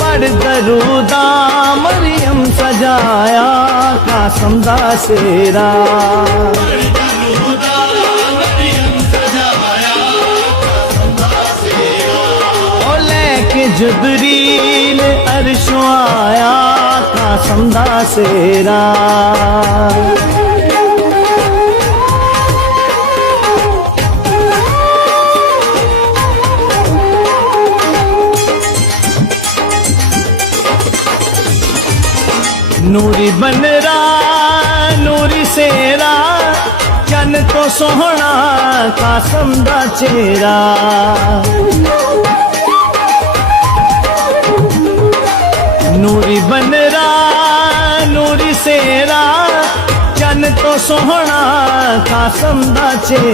पढ़ दरूदा मरियम सजाया कासम दा सेरा। ओ लेके जिब्रील अर्शों आया कासम दा सेरा। नूरी बनरा नूरी सेरा चन तो सोहना कासम दा चेहरा। नूरी बनरा नूरी सेरा चन तो सोहना कासम दा चेहरा।